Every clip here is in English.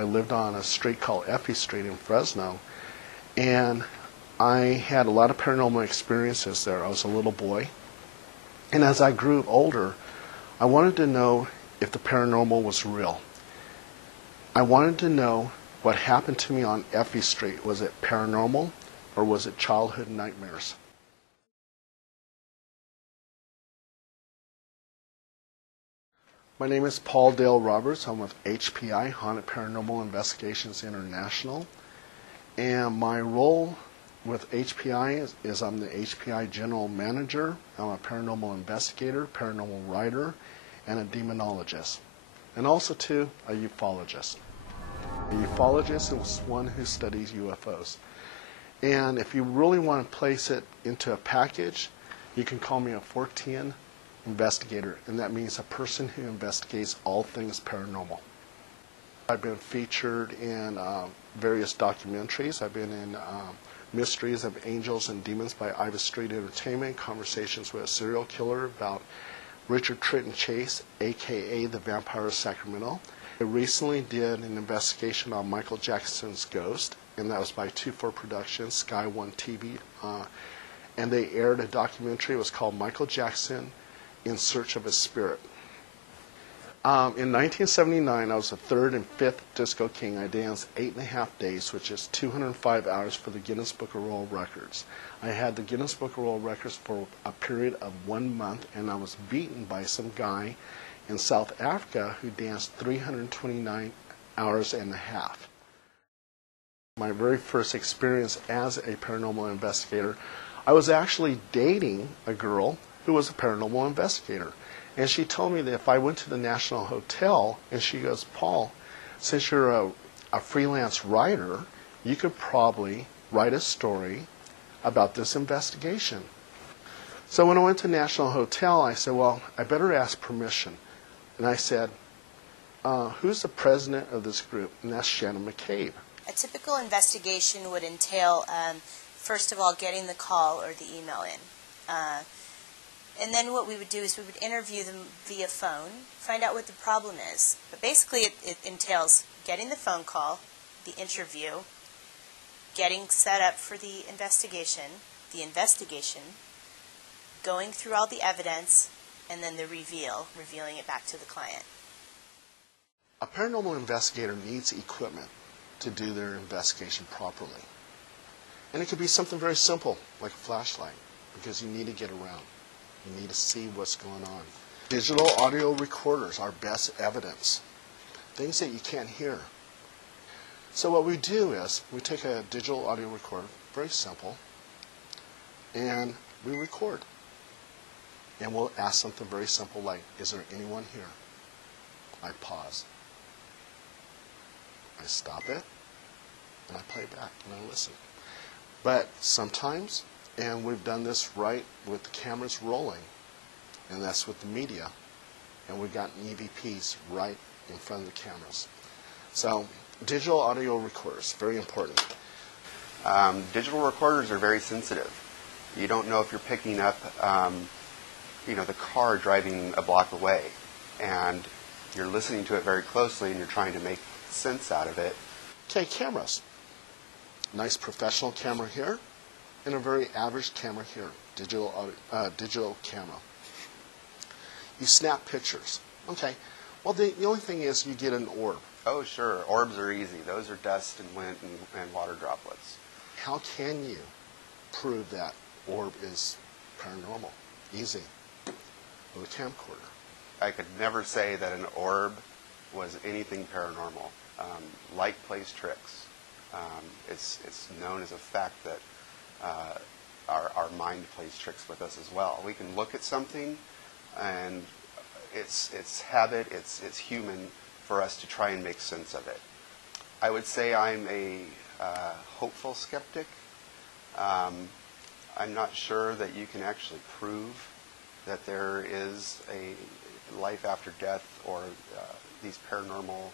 I lived on a street called Effie Street in Fresno, and I had a lot of paranormal experiences there. I was a little boy, and as I grew older, I wanted to know if the paranormal was real. I wanted to know what happened to me on Effie Street. Was it paranormal, or was it childhood nightmares? My name is Paul Dale Roberts. I'm with HPI, Haunted Paranormal Investigations International. And my role with HPI is I'm the HPI General Manager. I'm a paranormal investigator, paranormal writer, and a demonologist. And also, too, a ufologist. A ufologist is one who studies UFOs. And if you really want to place it into a package, you can call me a 410 investigator, and that means a person who investigates all things paranormal. I've been featured in various documentaries. I've been in Mysteries of Angels and Demons by Iva Street Entertainment, Conversations with a Serial Killer about Richard Trenton Chase, a.k.a. the Vampire of Sacramento. I recently did an investigation on Michael Jackson's ghost, and that was by 2-4 Productions, Sky One TV, and they aired a documentary. It was called Michael Jackson in Search of His Spirit. In 1979, I was the 3rd and 5th Disco King. I danced 8.5 days, which is 205 hours for the Guinness Book of World Records. I had the Guinness Book of World Records for a period of 1 month, and I was beaten by some guy in South Africa who danced 329 hours and a half. My very first experience as a paranormal investigator, I was actually dating a girl who was a paranormal investigator. And she told me that if I went to the National Hotel, and she goes, Paul, since you're a freelance writer, you could probably write a story about this investigation. So when I went to National Hotel, I said, well, I better ask permission. And I said, who's the president of this group? And that's Shannon McCabe. A typical investigation would entail, first of all, getting the call or the email in. And then what we would do is we would interview them via phone, find out what the problem is. But basically it entails getting the phone call, the interview, getting set up for the investigation, going through all the evidence, and then the revealing it back to the client. A paranormal investigator needs equipment to do their investigation properly. And it could be something very simple, like a flashlight, because you need to get around. You need to see what's going on. Digital audio recorders are best evidence. Things that you can't hear. So what we do is we take a digital audio recorder, very simple, and we record. And we'll ask something very simple like, is there anyone here? I pause. I stop it, and I play back, and I listen. But sometimes, and we've done this right with the cameras rolling, and that's with the media, and we've got EVPs right in front of the cameras. So digital audio recorders, very important. Digital recorders are very sensitive. You don't know if you're picking up the car driving a block away, and you're listening to it very closely and you're trying to make sense out of it. Okay, cameras. Nice professional camera here, and a very average camera here, digital camera. You snap pictures. Okay, well the only thing is you get an orb. Oh sure, orbs are easy. Those are dust and wind and water droplets. How can you prove that orb is paranormal? Easy. With a camcorder. I could never say that an orb was anything paranormal. Light plays tricks. It's known as a fact that our mind plays tricks with us as well. We can look at something, and it's habit, it's human for us to try and make sense of it. I would say I'm a hopeful skeptic. I'm not sure that you can actually prove that there is a life after death or these paranormal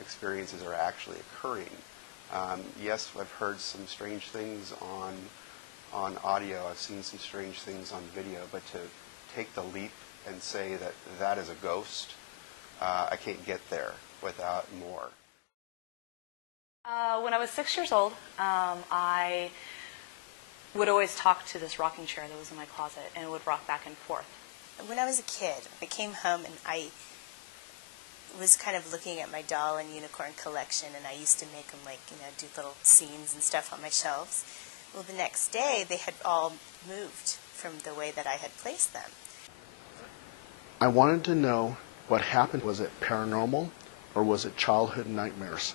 experiences are actually occurring. Yes, I've heard some strange things on audio. I've seen some strange things on video, but to take the leap and say that that is a ghost, I can't get there without more. When I was 6 years old, I would always talk to this rocking chair that was in my closet, and it would rock back and forth. When I was a kid, I came home and I was kind of looking at my doll and unicorn collection, and I used to make them, like, do little scenes and stuff on my shelves. Well, the next day, they had all moved from the way that I had placed them. I wanted to know what happened. Was it paranormal or was it childhood nightmares?